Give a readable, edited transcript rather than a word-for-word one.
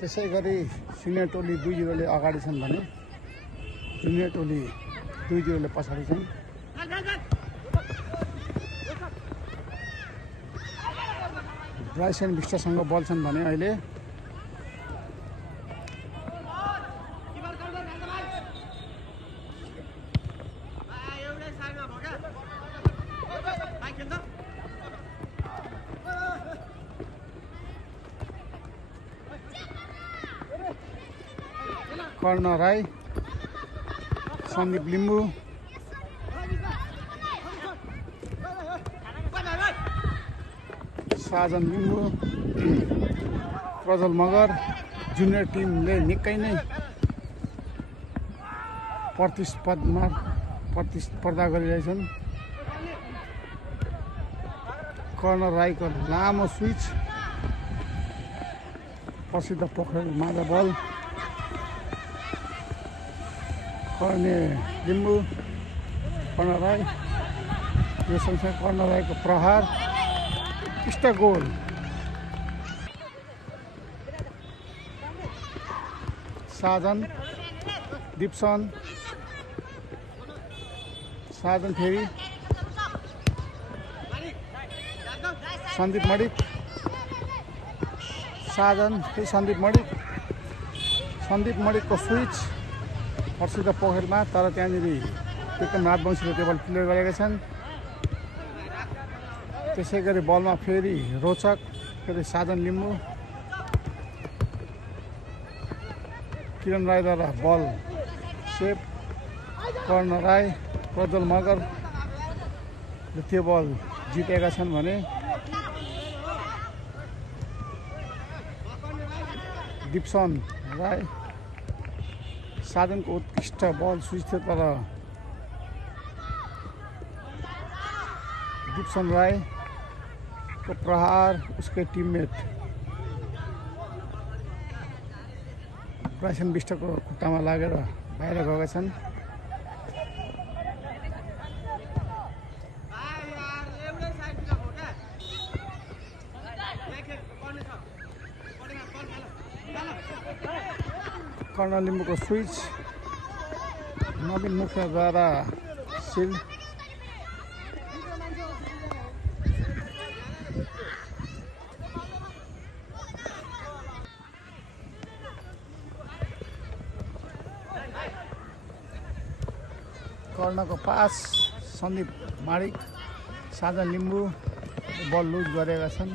त्यसै गरी सिनियर टोली 2-0 ले अगाडि छन् भने जुनियर टोली 2-0 ले पछाडि छन्। ब्राइसन विष्टसँग बल छन् भने अहिले कर्ण राई, सन्दीप लिम्बू, साजन लिम्बू, प्रज्वल मगर। जुनियर टिमले निकै नै प्रतिस्पर्धा गरिरहेछन्। कर्ण राईको लामो स्विच, प्रसिद्ध पोखरेल माझा बल, कर्णे लिम्बू, कर्ण राई। यो सँगसँगै कर्ण राईको प्रहार, टिस्टा गोल। साजन, दिप्सन, साजन फेरि सन्दीप मडिक, साजन फेरि सन्दीप मडिक। सन्दीप मडिकको स्विच प्रसिद्ध पोखरेलमा, तर त्यहाँनिर विक्रम राजवंशीले त्यो बल क्लियर गरेका छन्। त्यसै गरी बलमा फेरि रोचक, फेरि साजन लिम्बू, किरण राईद्वारा बल सेभ। कर्ण राई, प्रज्वल मगरले त्यो बल जितेका छन् भने दिप्सन राई, साधनको उत्कृष्ट बल स्विच थियो, तर दिप्सन राईको प्रहार उसकै टिममेट ब्राइसन विष्टको खुट्टामा लागेर बाहिर गएका छन्। कर्ण लिम्बूको स्विच नवीन मुखियाद्वारा सिल। कर्णको पास, सन्दीप माडिक, साजन लिम्बू बल लुज गरेका छन्।